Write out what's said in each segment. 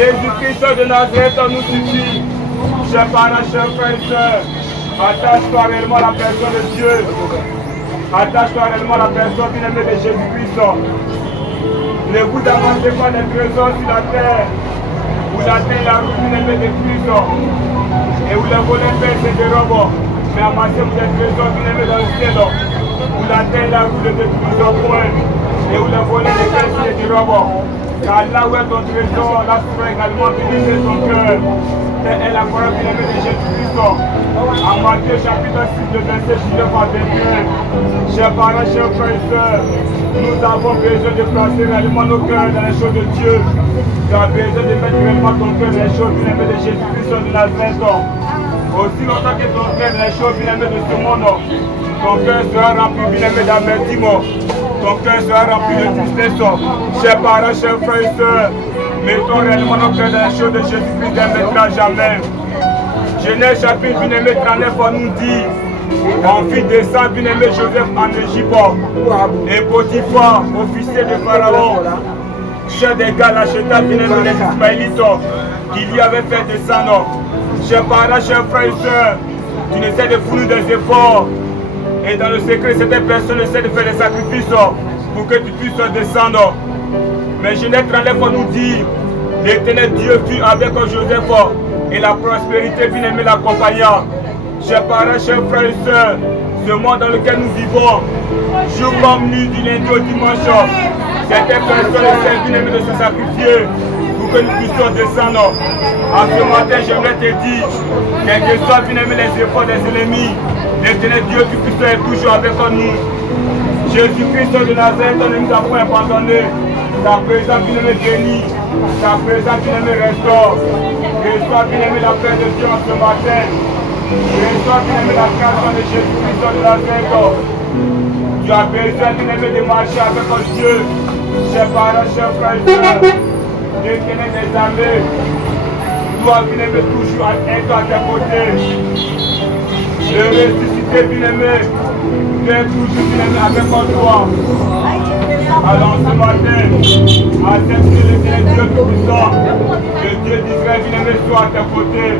Jésus-Christ de Nazareth nous suffit. Chers parents, chers frères et sœurs, attache-toi réellement à la personne de Dieu. Attache-toi réellement à la personne bien-aimée de Jésus-Christ. Ne vous avancez pas des trésors sur la terre, où la terre la roue bien-aimée de Christ, et où les volets pèsent et dérobent. Mais amassez-vous des trésors bien-aimés dans le ciel, où la terre la roue ne détruise point, et où les volets ne pèsent et dérobent. Car là où est ton trésor, là sera également béni ton cœur. Telle est la parole bien-aimée de Jésus-Christ. En Matthieu chapitre 6, le verset 19 à 21. Chers parents, chers frères et sœurs, nous avons besoin de placer réellement nos cœurs dans les choses de Dieu. Tu as besoin de mettre réellement ton cœur dans les choses bien-aimées de Jésus-Christ de Nazareth. Aussi longtemps que ton cœur dans les choses bien-aimées de ce monde, ton cœur sera rempli bien-aimé d'amertume. Ton cœur sera rempli de tristesse. Chers parents, chers frères et sœurs, mettons réellement nos cœurs dans les choses de Jésus-Christ d'un maintenant à jamais. Genèse chapitre bien-aimé 39 nous dit, on fit descendre bien-aimé Joseph en Égypte. Et Potiphar, officier de Pharaon, chef des gars, l'acheta bien-aimé les Ismaélites qui lui avait fait descendre. Chers parents, chers frères et sœurs, tu essaies de fournir des efforts. Et dans le secret, certaines personnes essaient de faire des sacrifices pour que tu puisses descendre. Mais Genèse 39 nous dit, l'Éternel Dieu fut avec Joseph et la prospérité bien-aimée l'accompagna. Chers parents, chers frères et sœurs, ce monde dans lequel nous vivons, jour comme nuit, du lundi au dimanche, certaines personnes essaient bien-aimées de se sacrifier pour que nous puissions descendre. En ce matin, j'aimerais te dire, quel que soit bien-aimé les efforts des ennemis, l'Éternel Dieu qui puisse être toujours avec nous. Jésus-Christ de Nazareth, ne nous a pas abandonné. Ta présence bien-aimée bénie, ta présence bien-aimée restaure. Reçois bien-aimé la paix de Dieu en ce matin. Reçois bien-aimé la grâce de Jésus-Christ de Nazareth. Tu as besoin bien-aimé de marcher avec Dieu. Chers parents, chers frères et sœurs, l'Éternel des armées doit bien-aimé toujours être à tes côtés. Le ressuscité bien-aimé, tu es toujours bien-aimé avec toi. Alors ce matin, accepte le Dieu tout-puissant, le Dieu d'Israël bien-aimé soit à tes côtés.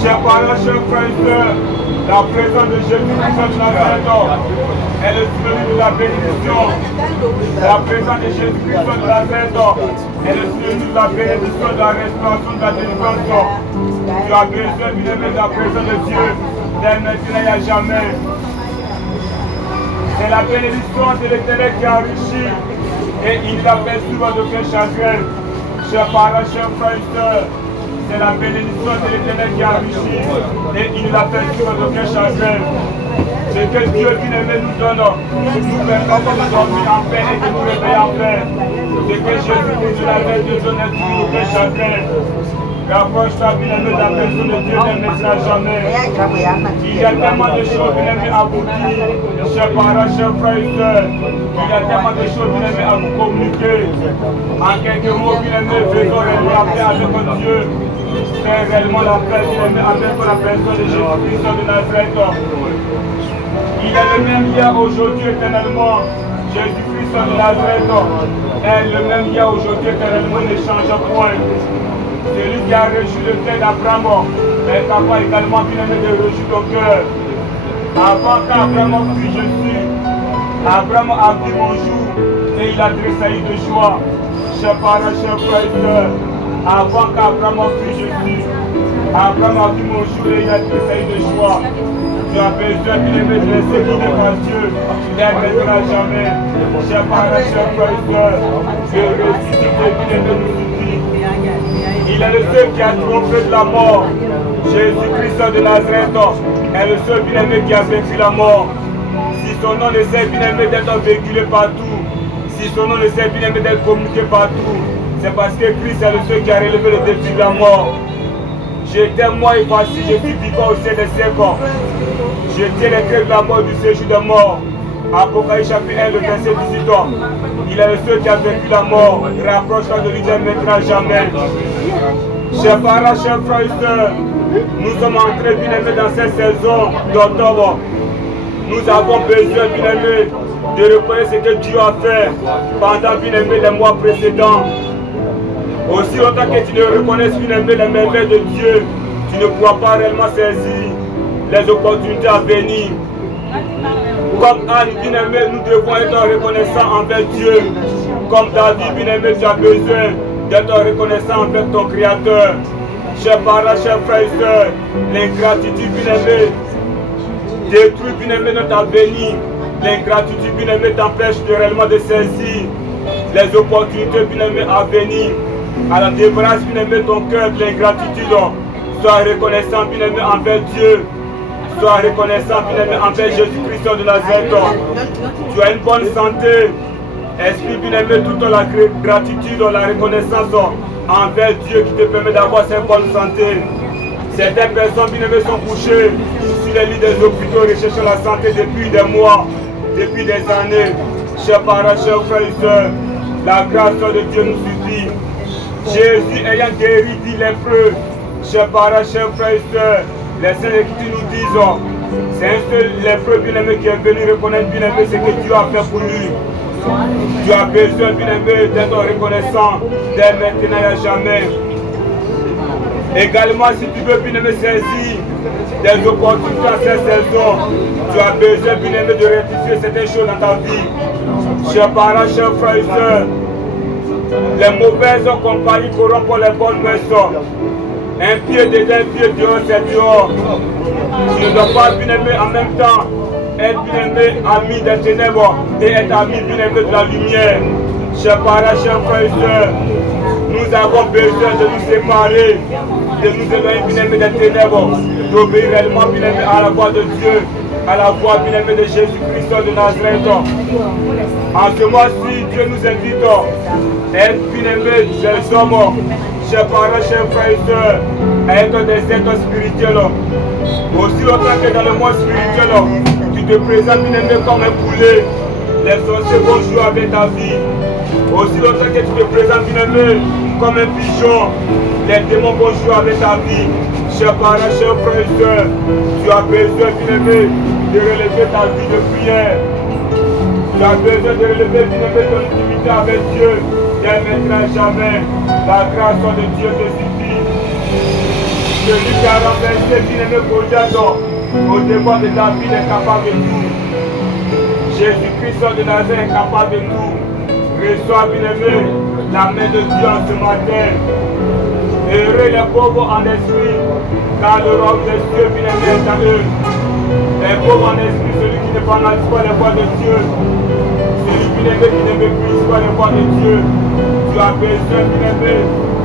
Chers parents, chers frères et sœurs, la présence de Jésus-Christ de Nazareth est le synonyme de la bénédiction. La présence de Jésus-Christ de Nazareth est le synonyme de la bénédiction, de la restauration, de la délivrance. Tu as besoin bien-aimé de la présence de Dieu, dès maintenant et à jamais. C'est la bénédiction de l'Éternel qui enrichit et il n'a fait souvent d'aucun chagrin. Chers parents, chers frères et sœurs, c'est la bénédiction de l'Éternel qui enrichit et il n'a fait souvent d'aucun chagrin. C'est que Dieu bien-aimé nous donne, nous permet de dormir en paix et de nous réveiller en paix. C'est que Jésus-Christ de la paix de Dieu n'est plus aucun chagrin. Rapproche-toi bien-aimé de la personne de Dieu ne mettra jamais. Il y a tellement de choses bien-aimées à vous dire, chers parents, chers frères et sœurs. Il y a tellement de choses bien-aimées à vous communiquer. En quelques mots bien-aimés, faisons réellement la paix avec Dieu. Faire réellement la paix bien-aimée avec la personne de Jésus-Christ de Nazareth. Il est le même hier, aujourd'hui, éternellement. Jésus-Christ de Nazareth est le même hier, aujourd'hui, éternellement, ne change point. Celui qui a reçu le cœur d'Abraham est capable également bien-aimé de reçu ton cœur. Avant qu'Abraham fût Jésus, Abraham a vu mon jour et il a tressailli de joie. Chers parents, chers frères et sœurs, avant qu'Abraham fût Jésus, Abraham a vu mon jour et il a tressailli de joie. Tu as besoin bien-aimé de laisser guider par Dieu, dès maintenant à jamais. Chers parents, chers frères et sœurs, je ressuscite bien-aimé nous suffit. Il est le seul qui a triomphé de la mort. Jésus-Christ de Nazareth est le seul bien-aimé qui a vaincu la mort. Si son nom essaie bien-aimé d'être véhiculé partout, si son nom essaie bien-aimé d'être communiqué partout, c'est parce que Christ est le seul qui a relevé le défi de la mort. J'étais moi et voici, je suis vivant au sein des siècles. Je tiens les clés de la mort du séjour de mort. Apocalypse chapitre 1, le verset 18. Il est le seul qui a vaincu la mort. Rapproche-toi de lui dès maintenant jamais. Chers parents, chers frères et sœurs, nous sommes entrés bien-aimés dans cette saison d'octobre. Nous avons besoin bien-aimés de reconnaître ce que Dieu a fait pendant bien-aimés les mois précédents. Aussi longtemps que tu ne reconnais bien-aimé les merveilles de Dieu, tu ne pourras pas réellement saisir les opportunités à venir. Comme Anne, bien-aimé, nous devons être reconnaissants envers Dieu. Comme David, bien-aimé, tu as besoin d'être reconnaissant envers ton Créateur. Chers parents, chers frères et sœurs, l'ingratitude, bien-aimé, détruit, bien-aimé, notre avenir. L'ingratitude, bien-aimé, t'empêche réellement de saisir les opportunités, bien-aimé, à venir. Alors débarrasse, bien-aimé, ton cœur de l'ingratitude. Sois reconnaissant, bien-aimé, envers Dieu. Sois reconnaissant, bien-aimé, envers Jésus-Christ de Nazareth. Tu as une bonne santé. Esprit, bien-aimé, toute la gratitude, la reconnaissance envers Dieu qui te permet d'avoir cette bonne santé. Certaines personnes, bien-aimées, sont couchées sur les lits des hôpitaux recherchant la santé depuis des mois, depuis des années. Chers parents, chers frères et sœurs, la grâce de Dieu nous suffit. Jésus ayant guéri dit lépreux. Chers parents, chers frères et sœurs, les saints qui nous disent, c'est un seul lépreux bien-aimé qui est venu reconnaître bien-aimé ce que Dieu a fait pour lui. Tu as besoin, bien-aimé, d'être reconnaissant dès maintenant et à jamais. Également, si tu veux, bien-aimé, saisir des opportunités à cette saison, tu as besoin, bien-aimé, de rectifier certaines choses dans ta vie. Chers parents, chers frères et sœurs, les mauvaises compagnies corrompent les bonnes mœurs. Un pied dedans, un pied dehors, c'est dehors. Tu ne dois pas, bien-aimé, en même temps être, bien-aimé, ami des ténèbres et être ami, bien-aimé, de la lumière. Chers parents, chers frères et sœurs, nous avons besoin de nous séparer, de nous éloigner, bien-aimé, des ténèbres, d'obéir réellement, bien-aimé, à la voix de Dieu, à la voix, bien-aimé, de Jésus-Christ de Nazareth. En ce mois-ci, Dieu nous invite à être, bien-aimé, des hommes, chers parents, chers frères et sœurs, à être des êtres spirituels. Aussi longtemps que dans le monde spirituel, tu te présentes, bien-aimé, comme un poulet, les sorciers vont jouer avec ta vie. Aussi longtemps que tu te présentes, bien-aimé, comme un pigeon, les démons vont jouer avec ta vie. Chers parents, chers frères et sœurs, tu as besoin, bien-aimé, de relever ta vie de prière. Tu as besoin de relever, bien-aimé, ton intimité avec Dieu. Dès maintenant et jamais, la grâce de Dieu te suffit. Celui qui a renversé, bien-aimé, Goliath au devant de David est capable de tout. Jésus-Christ de Nazareth est capable de tout. Reçois, bien-aimé, la main de Dieu en ce matin. Heureux les pauvres en esprit, car le royaume des cieux, bien-aimé, est à eux. Les pauvres en esprit, celui qui ne banalise pas les voies de Dieu, celui, bien-aimé, qui ne méprise pas les voies de Dieu. Tu as besoin, bien-aimé,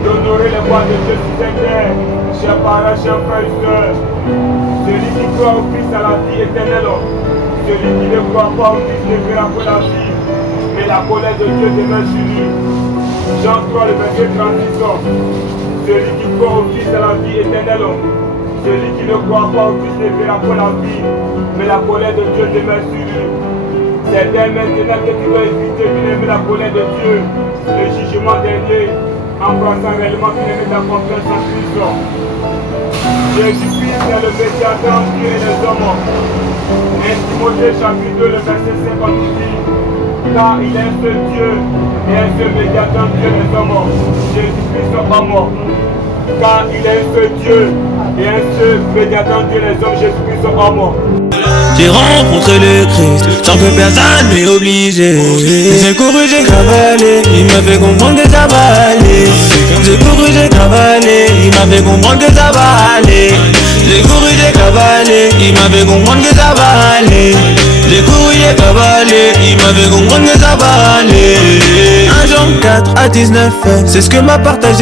d'honorer les voies de Dieu sur cette terre. Chers parents, chers frères et sœurs, celui qui croit au Christ à la vie éternelle, celui qui ne croit pas au Christ ne verra pas la vie, mais la colère de Dieu demeure sur lui. Jean 3, le verset 36. Celui qui croit au Christ à la vie éternelle, celui qui ne croit pas au Christ ne verra pas la vie, mais la colère de Dieu demeure sur lui. C'est dès maintenant que tu dois éviter, bien-aimé, la colère de Dieu, le jugement dernier, en pensant réellement, bien-aimé, ta confiance en Christ. Jésus-Christ est le médiateur entre Dieu et les hommes. 1 Timothée chapitre 2, le verset 50 nous dit, car il est un seul Dieu et un seul médiateur entre Dieu et les hommes, Jésus-Christ homme. Car il est un seul Dieu et un seul médiateur entre Dieu et les hommes, Jésus-Christ homme. J'ai rencontré le Christ sans que personne m'ait obligé. J'ai couru, j'ai cavalé, il m'a fait comprendre que ça va aller. J'ai couru, j'ai cavalé, il m'a fait comprendre que ça va aller. J'ai couru, j'ai cavalé, il m'a fait comprendre que ça va aller. J'ai couru, j'ai cavalé, il m'a fait comprendre que ça va aller. 1 Jean 4 à 19, c'est ce que m'a partagé.